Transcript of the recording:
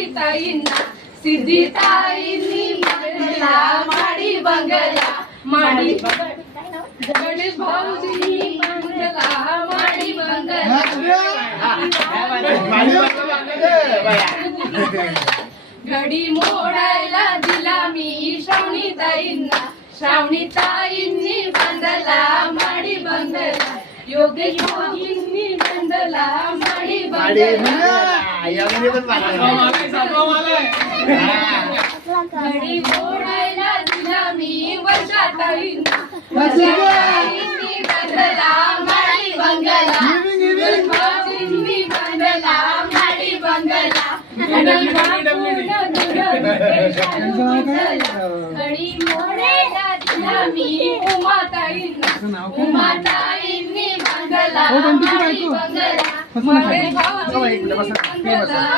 शावणीताईंना सिद्धीताईंनी बांधला माडी बंगला माडी गणेश भाऊजींनी बांधला माडी बंगला घडी मोडायला दिला मी श्रावणीताईंना श्रावणीताईंनी बांधला माडी बंगला योगेश भाऊजींनी बांधला माडी बंगला घडी मोडायला दिला मी वर्षाताईंना वर्षाताईंनी बांधला माडी बंगला भाऊजींनी बांधला माडी बंगला घडी मोडायला दिला मी उमाताईंना उमाताईंनी बांधला माडी बंगला